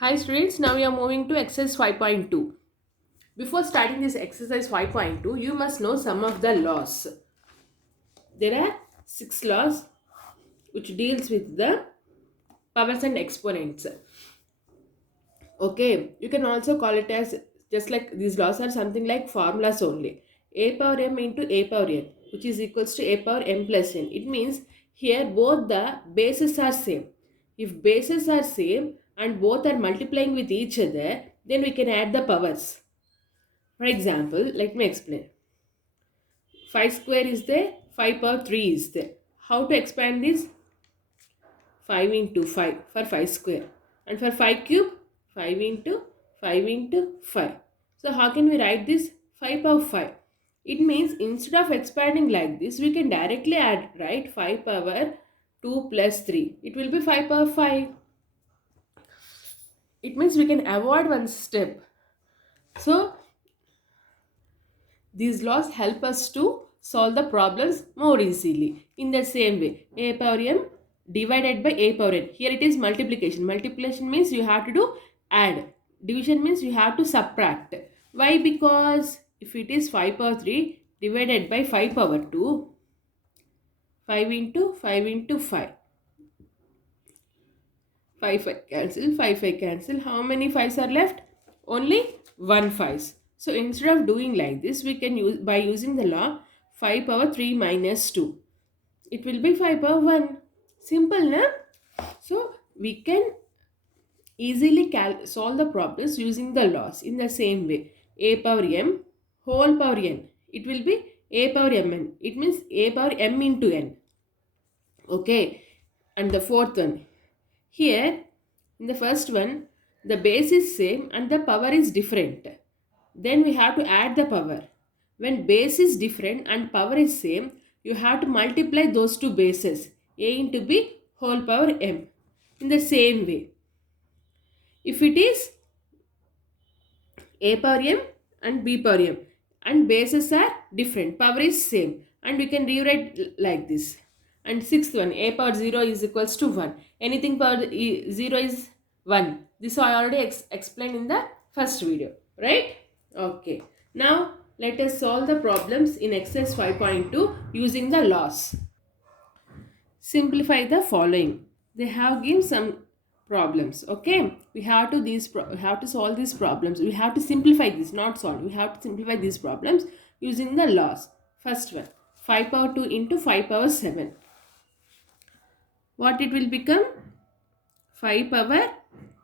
Hi students, now we are moving to exercise 5.2. Before starting this exercise 5.2, you must know some of the laws. There are 6 laws which deals with the powers and exponents. Okay, you can also call it as just like these laws are something like formulas only. A power m into a power n, which is equals to a power m plus n. It means here both the bases are same. If bases are same and both are multiplying with each other, then we can add the powers. For example, let me explain. 5 square is there, 5 power 3 is there. How to expand this? 5 into 5 for 5 square. And for 5 cube, 5 into 5 into 5. So how can we write this? 5 power 5. It means instead of expanding like this, we can directly add, right? 5 power 2 plus 3. It will be 5 power 5. It means we can avoid one step. So these laws help us to solve the problems more easily. In the same way, a power m divided by a power n. Here it is multiplication. Multiplication means you have to do add. Division means you have to subtract. Why? Because if it is 5 power 3 divided by 5 power 2, 5 into 5 into 5. 5 5 cancel, 5 5 cancel. How many 5s are left? Only 1 5s. So instead of doing like this, we can use by using the law 5 power 3 minus 2. It will be 5 power 1. Simple, na? So we can easily solve the problems using the laws in the same way. A power m whole power n. It will be a power mn. It means a power m into n. Okay. And the fourth one. Here, in the first one, the base is same and the power is different. Then we have to add the power. When base is different and power is same, you have to multiply those two bases, a into b whole power m. In the same way, if it is a power m and b power m and bases are different, power is same, and we can rewrite like this. And sixth one, a power 0 is equals to 1. Anything power 0 is 1. This I already explained in the first video, right? Okay, now let us solve the problems in exercise 5.2 using the laws. Simplify the following. They have given some problems. Okay, we have to we have to solve these problems. We have to simplify this, not solve. We have to simplify these problems using the laws. First one, 5 power 2 into 5 power 7. What it will become? 5 power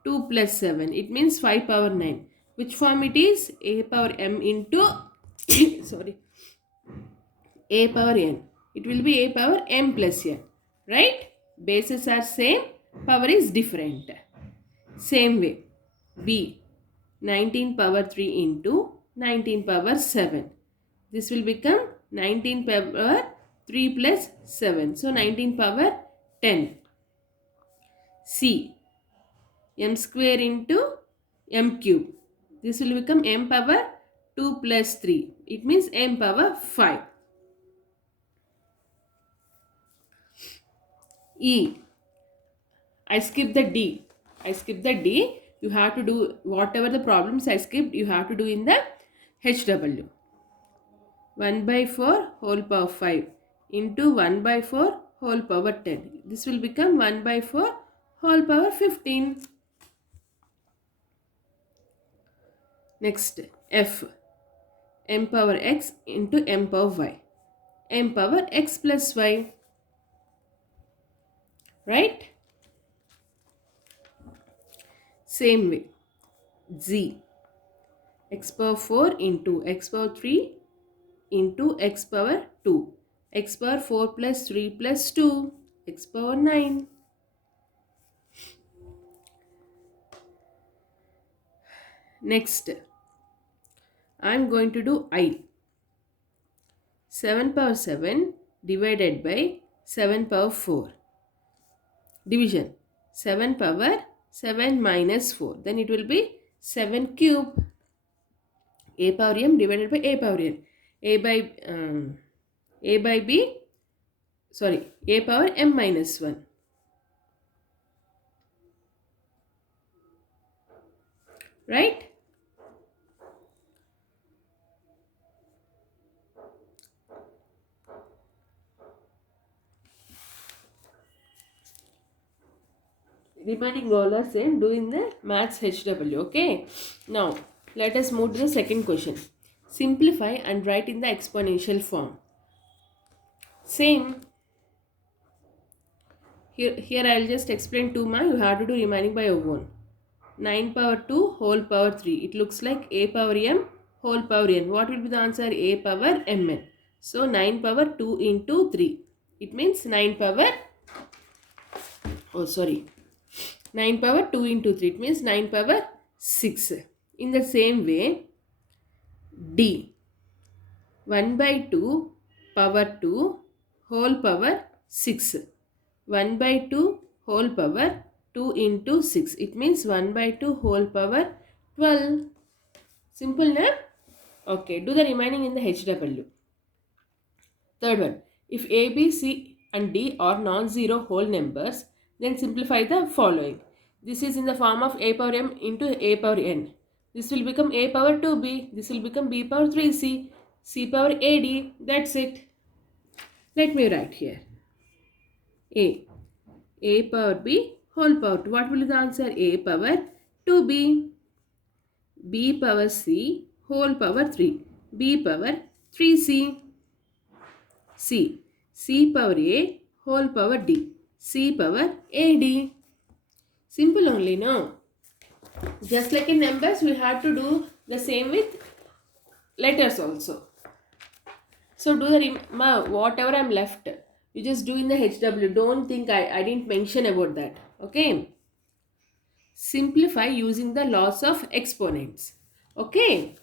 2 plus 7. It means 5 power 9. Which form it is? A power m into sorry, a power n. It will be a power m plus n. Right? Bases are same, power is different. Same way, b 19 power 3 into 19 power 7. This will become 19 power 3 plus 7. So 19 power 10. C m square into m cube. This will become m power 2 plus 3. It means m power 5. E. I skip the D. I skip the D. You have to do whatever the problems I skipped, you have to do in the HW. 1 by 4 whole power 5 into 1 by 4 whole power 10. This will become 1 by 4 whole power 15. Next, F. M power x into m power y. M power x plus y. Right? Same way. Z. X power 4 into x power 3 into x power 2. X power 4 plus 3 plus 2. X power 9. Next, I am going to do I. 7 power 7 divided by 7 power 4. Division. 7 power 7 minus 4. Then it will be 7 cube. A power m divided by a power n. A by b. Sorry. A power m minus 1. right? Remaining all are same, doing the maths HW. Okay. Now, let us move to the second question. Simplify and write in the exponential form. Same. Here I'll just explain 2 ma. You have to do remaining by your own. 9 power 2 whole power 3. It looks like a power m whole power n. What will be the answer? A power mn. So 9 power 2 into 3. It means 9 power, oh sorry, 9 power 2 into 3. It means 9 power 6. In the same way, D 1 by 2 power 2 whole power 6. 1 by 2 whole power 2 into 6. It means 1 by 2 whole power 12. Simple na? Okay, do the remaining in the HW. Third one, if A, B, C and D are non-zero whole numbers, then simplify the following. This is in the form of A power m into A power n. This will become A power 2b. This will become B power 3c. C power AD. That's it. Let me write here. A. A power B whole power 2. What will be the answer? A power 2b. B power C whole power 3. B power 3c. C. C power A whole power D. C power AD. Simple only, no? Just like in numbers, we have to do the same with letters also. So do the whatever I'm left, you just do in the HW. Don't think I didn't mention about that. Okay. Simplify using the laws of exponents. Okay.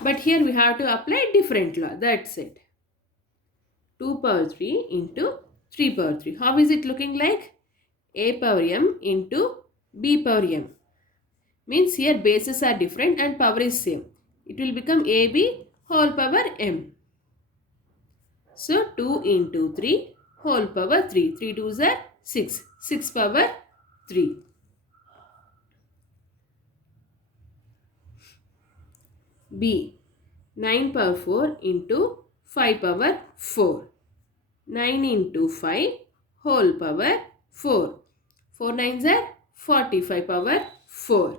But here we have to apply different law. That's it. 2 power 3 into 3 power 3. How is it looking like? A power m into B power m. Means here bases are different and power is same. It will become AB whole power m. So 2 into 3 whole power 3. 3 2s are 6. 6 power 3. B. 9 power 4 into 5 power 4. 9 into 5 whole power 4. 4 9s are 45 power 4.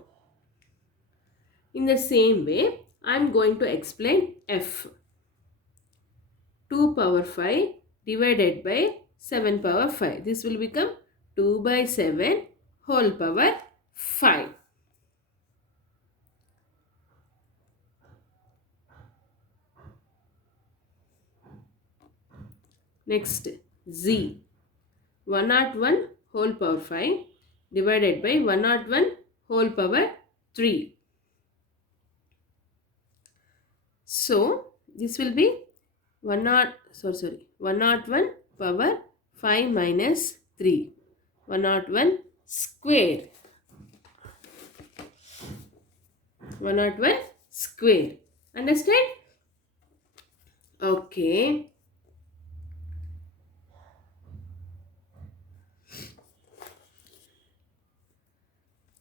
In the same way, I am going to explain F. 2 power 5 divided by 7 power 5. This will become 2 by 7 whole power 5. Next, Z. 101 whole power 5 divided by 101 whole power 3. So, this will be 101 power 5 minus 3. 101 square. 101 square. Understand? Okay.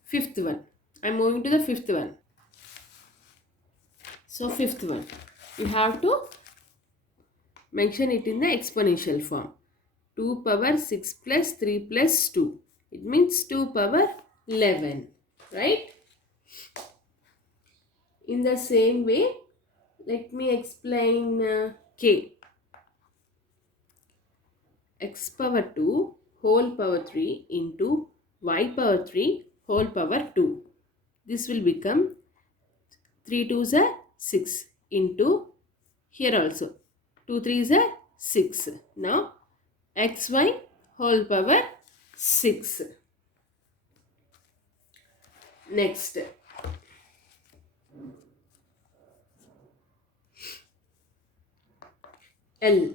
Fifth one. I am moving to the fifth one. So fifth one. You have to mention it in the exponential form. 2 power 6 plus 3 plus 2. It means 2 power 11. Right? In the same way, let me explain K. X power 2 whole power 3 into y power 3 whole power 2. This will become 3 2s are 6 into here also 2 3s are 6. Now xy whole power 6. Next, L.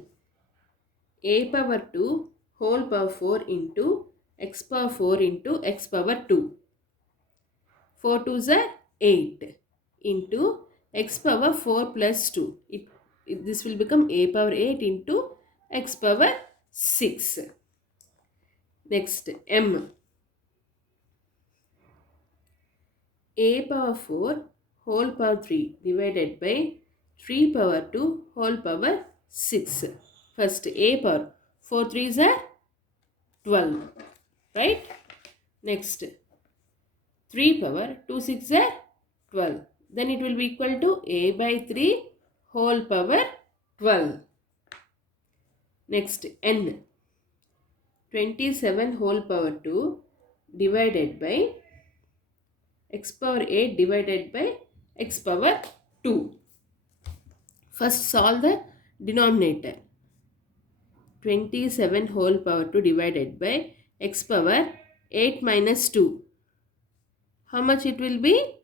A power 2 whole power 4 into x power 4 into x power 2. 4 2s are 8 into x power 4 plus 2. This will become a power 8 into x power 6. Next, M. a power 4 whole power 3 divided by 3 power 2 whole power 6. First a power 4 3s are 12, right? Next 3 power 2 6 are 12. Then it will be equal to a by 3 whole power 12. Next n 27 whole power 2 divided by x power 8 divided by x power 2. First solve the denominator. 27 whole power 2 divided by x power 8 minus 2. How much it will be?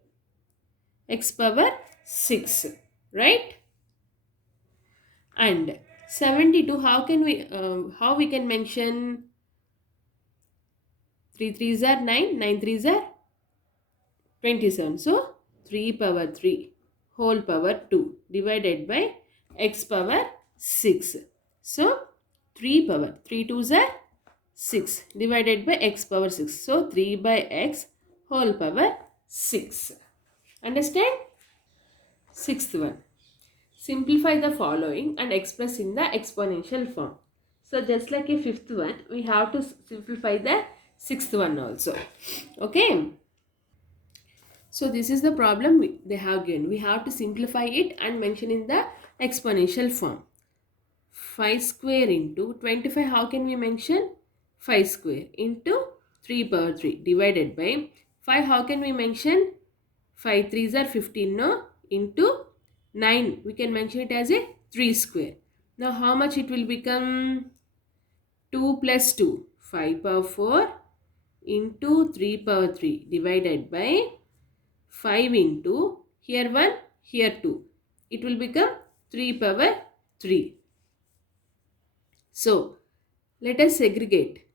X power 6, right? And 72, how we can mention 3 3s are 9, 9 3s are 27. So 3 power 3 whole power 2 divided by x power 6. So 3 power 3 2s are 6 divided by x power 6. So 3 by x whole power 6. Understand? Sixth one. Simplify the following and express in the exponential form. So just like a fifth one, we have to simplify the sixth one also. Okay. So this is the problem they have given. We have to simplify it and mention in the exponential form. 5 square into 25, how can we mention? 5 square into 3 power 3 divided by 5, how can we mention? 5 3s are 15, no? Into 9, we can mention it as a 3 square. Now how much it will become? 2 plus 2, 5 power 4 into 3 power 3 divided by 5 into here 1, here 2. It will become 3 power 3. So let us segregate.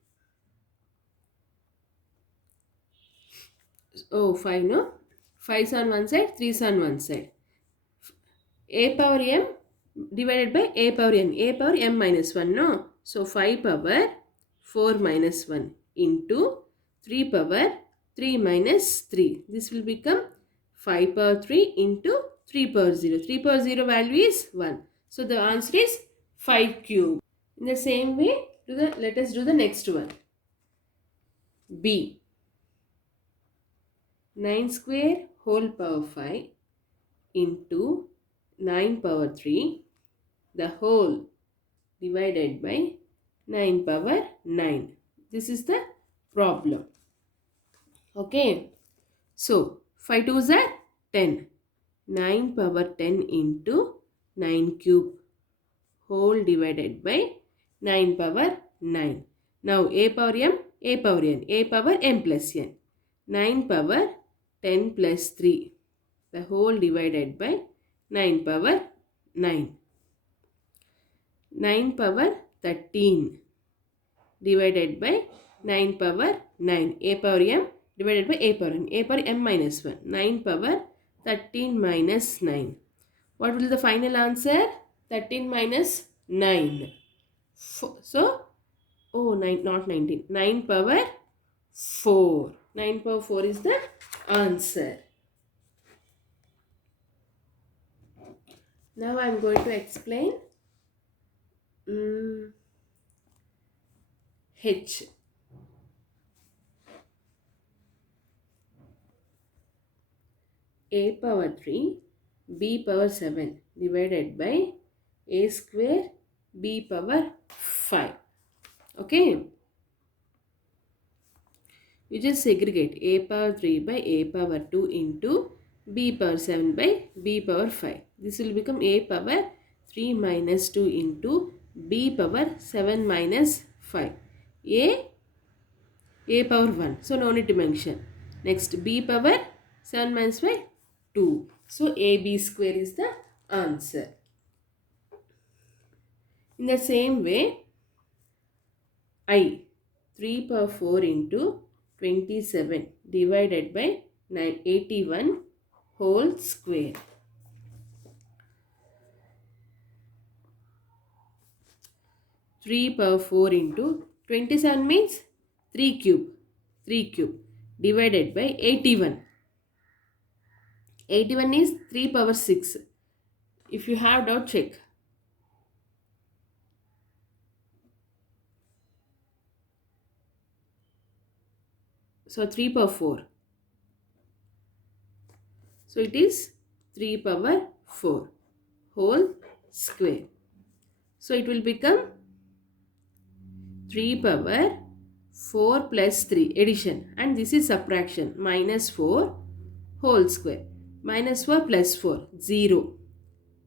Oh, 5, no? 5's on one side, 3's on one side. A power m divided by a power n. A power m minus 1, no? So 5 power 4 minus 1 into 3 power 3 minus 3. This will become 5 power 3 into 3 power 0. 3 power 0 value is 1. So the answer is 5 cube. In the same way, let us do the next one. B. 9 square whole power 5 into 9 power 3 the whole divided by 9 power 9. This is the problem. Okay. So 5 2s are 10. 9 power 10 into 9 cube whole divided by 9 power 9. Now a power m, a power n, a power m plus n. 9 power 10 plus 3 the whole divided by 9 power 9. 9 power 13 divided by 9 power 9. A power m divided by a power n. A power m minus 1. 9 power 13 minus 9. What will the final answer? 13 minus 9. So, oh, 9, not 19. 9 power 4. 9 power 4 is the answer. Now I am going to explain H. A power 3 b power 7 divided by a square b power 5. Okay. You just segregate a power 3 by a power 2 into b power 7 by b power 5. This will become a power 3 minus 2 into b power 7 minus 5. A power 1. So no need to mention. Next b power 7 minus 5 2. So ab square is the answer. In the same way, I 3 power 4 into 27 divided by 81 whole square. 3 power 4 into 27 means 3 cube divided by 81. 81 is 3 power 6. If you have doubt, check. So 3 power 4. So it is 3 power 4 whole square. So it will become 3 power 4 plus 3 addition, and this is subtraction, minus 4 whole square. Minus 4 plus 4 0.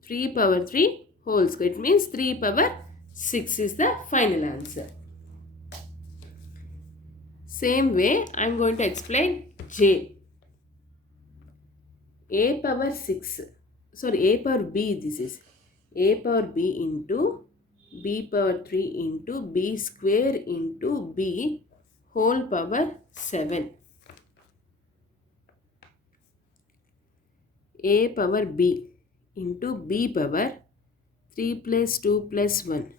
3 power 3 whole square. It means 3 power 6 is the final answer. Same way I am going to explain J. A power 6, sorry, A power B, this is A power B into B power 3 into B square into B whole power 7. A power B into B power 3 plus 2 plus 1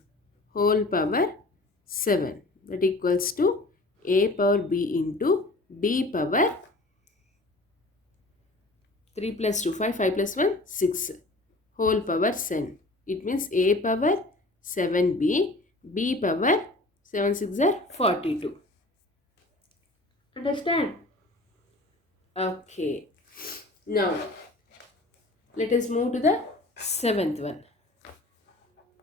whole power 7, that equals to A power B into B power 3 plus 2 5, 5 plus 1 6 whole power 7. It means A power 7B, B power 7 6 are 42. Understand? Okay. Now let us move to the seventh one.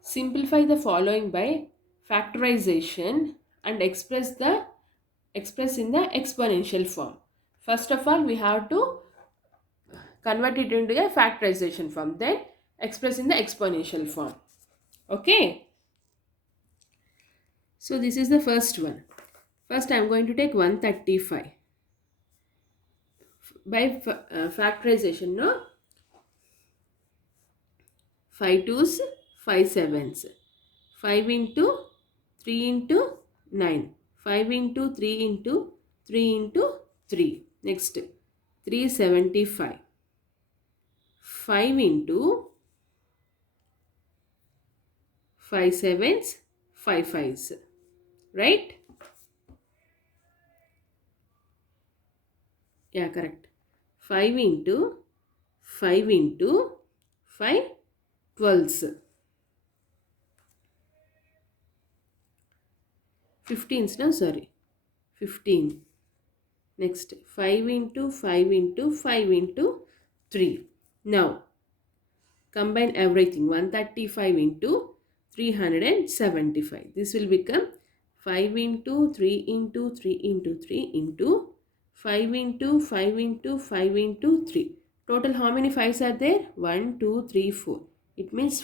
Simplify the following by factorization and express in the exponential form. First of all, we have to convert it into a factorization form, then express in the exponential form. Okay. So this is the first one. First I am going to take 135 by factorization. No, 5 twos, 5 sevens, 5 into 3 into 9, 5 into 3 into 3 into 3. Next 375, 5 into 5 sevens, 5 fives, right? Yeah, correct. 5 into 5 into 5 twelves, 15s, no, sorry, 15. Next 5 into 5 into 5 into 3. Now combine everything, 135 into 375. This will become 5 into 3 into 3 into 3 into 5 into 5 into 5 into 3. Total how many 5s are there? 1, 2, 3, 4. It means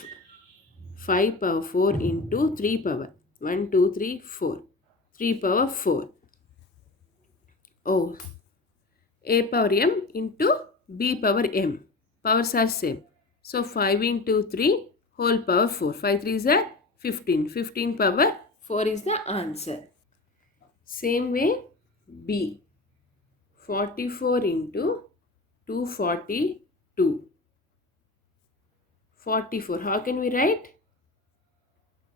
5 power 4 into 3 power 1, 2, 3, 4. 3 power 4. Oh, A power m into B power m. Powers are same. So 5 into 3 whole power 4. 5 3 is a 15. 15 power 4 is the answer. Same way B. 44 into 242. 44. How can we write?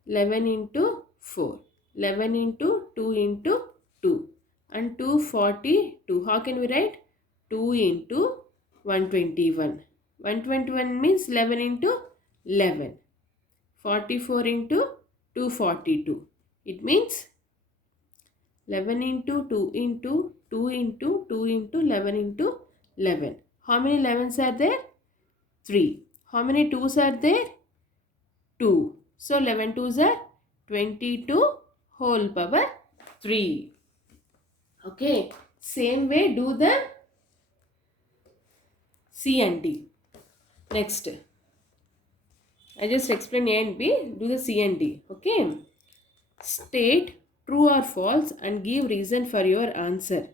11 into 4. 11 into 2 into 2. And 242. How can we write? 2 into 121. 121 means 11 into 11. 44 into 242. It means 11 into 2 into 2 into 2 into 11 into 11. How many 11s are there? 3. How many 2s are there? 2. So 11 2s are 22 whole power 3. Okay. Same way do the C and D. Next. I just explain A and B. Do the C and D. Okay. State true or false and give reason for your answer.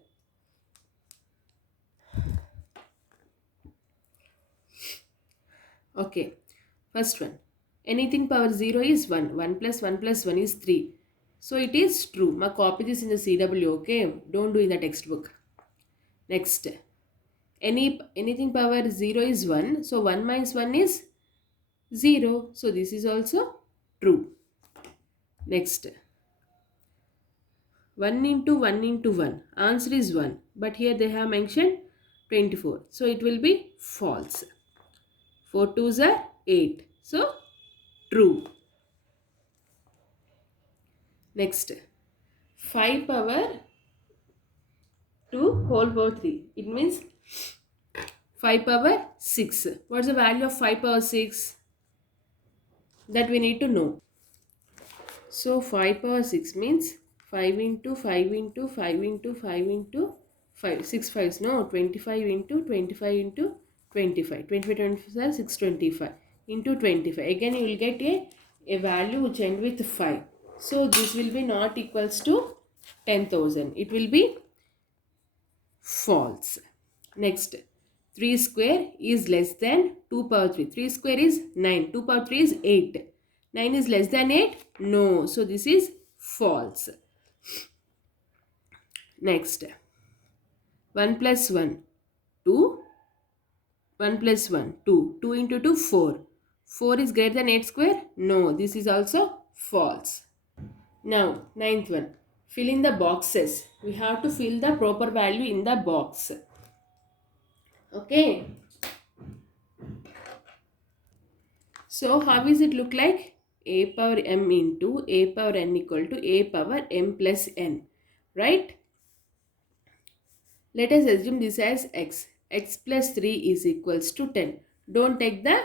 Okay. First one. Anything power 0 is 1. 1 plus 1 plus 1 is 3. So it is true. Ma copy this in the CW. Okay. Don't do in the textbook. Next. Anything power 0 is 1. So 1 minus 1 is 0. So this is also true. Next. 1 into 1 into 1. Answer is 1. But here they have mentioned 24. So it will be false. 4 twos are 8. So true. Next, 5 power 2 whole power 3. It means 5 power 6. What's the value of 5 power 6? That we need to know. So 5 power 6 means 5 into 5 into 5 into 5 into 5. 6 fives, no, 25 into 25 into 25. 25, 25, 625 into 25. Again you will get a value which end with 5. So this will be not equals to 10,000. It will be false. Next, 3 square is less than 2 power 3. 3 square is 9. 2 power 3 is 8. 9 is less than 8? No. So this is false. Next, 1 plus 1, 2. 1 plus 1, 2. 2 into 2, 4. 4 is greater than 8 square? No. This is also false. Now, ninth one. Fill in the boxes. We have to fill the proper value in the box. Okay. So, how is it look like? A power m into a power n equal to a power m plus n. Right? Let us assume this as x. X plus 3 is equals to 10. Don't take the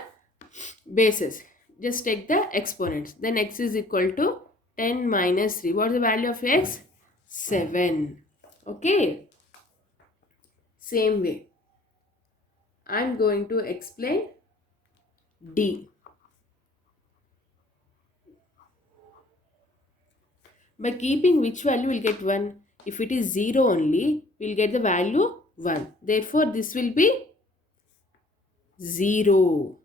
bases. Just take the exponents. Then x is equal to 10 minus 3. What is the value of x? 7. Okay. Same way. I am going to explain D. By keeping which value will get 1? If it is 0 only, we will get the value 1. Therefore, this will be 0.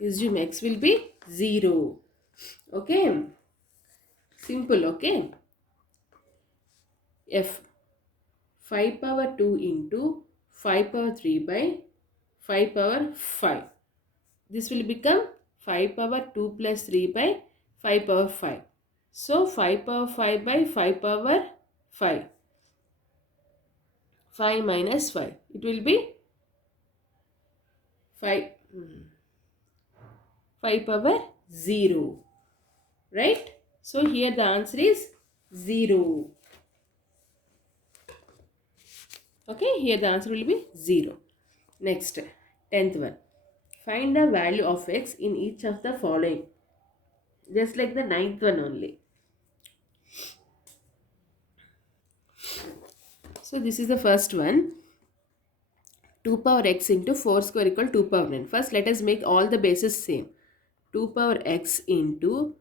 Assume x will be 0. Okay. Simple, okay. F. 5 power 2 into 5 power 3 by 5 power 5. This will become 5 power 2 plus 3 by 5 power 5. So 5 power 5 by 5 power 5. 5 minus 5. It will be 5 power 0. Right? So here the answer is 0. Okay, here the answer will be 0. Next, 10th one. Find the value of x in each of the following. Just like the 9th one only. So this is the first one. 2 power x into 4 square equal 2 power 9. First let us make all the bases same. 2 power x into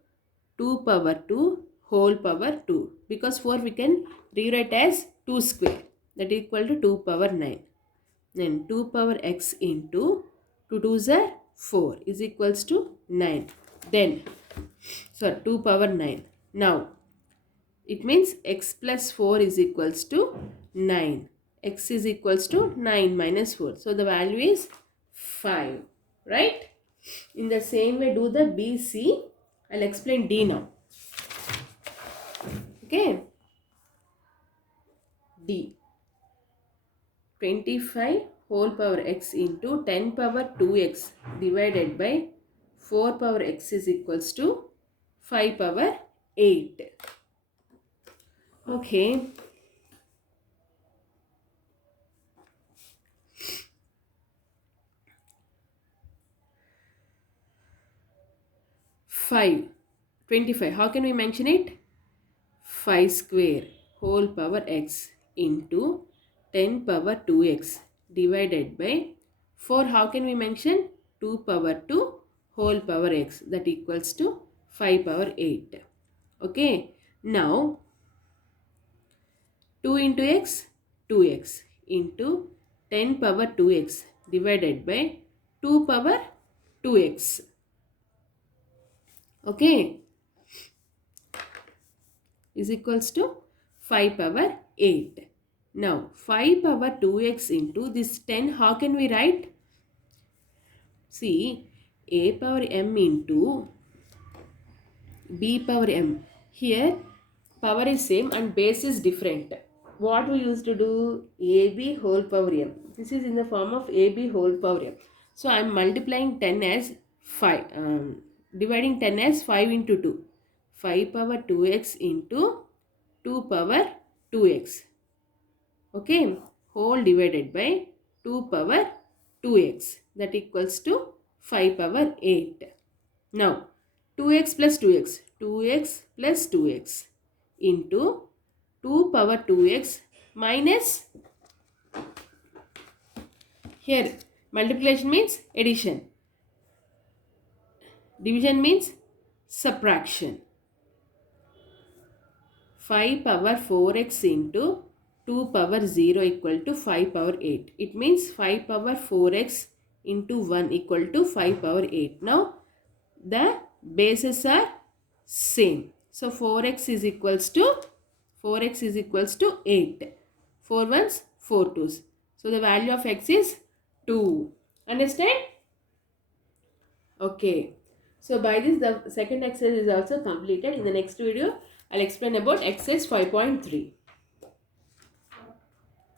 2 power 2 whole power 2. Because 4 we can rewrite as 2 square. That is equal to 2 power 9. Then 2 power x into 2 2s are 4 is equals to 9. Then, 2 power 9. Now, it means x plus 4 is equals to 9. X is equals to 9 minus 4. So, the value is 5. Right? In the same way, do the B, C. I'll explain D now. Okay? D. 25 whole power x into 10 power 2x divided by 4 power x is equals to 5 power 8. Okay. 5. 25. How can we mention it? 5 square whole power x into 10 power 2x divided by 4. How can we mention? 2 power 2 whole power x, that equals to 5 power 8. Okay. Now 2 into x, 2x into 10 power 2x divided by 2 power 2x. Okay. Is equals to 5 power 8. Now 5 power 2x into this 10, how can we write? See, a power m into b power m. Here power is same and base is different. what we used to do? AB whole power m. This is in the form of AB whole power m. So I am multiplying 10 as 5. Dividing 10 as 5 into 2. 5 power 2x into 2 power 2x. Okay. Whole divided by 2 power 2x. That equals to 5 power 8. Now 2x plus 2x. 2x plus 2x into 2 power 2x minus, here multiplication means addition, division means subtraction. 5 power 4x into 2 power 0 equal to 5 power 8. It means 5 power 4x into 1 equal to 5 power 8. Now the bases are same. So 4x is equals to 8. 4 ones, 4 twos. So the value of x is 2. Understand? Okay. So by this the second exercise is also completed. In the next video, I'll explain about exercise 5.3.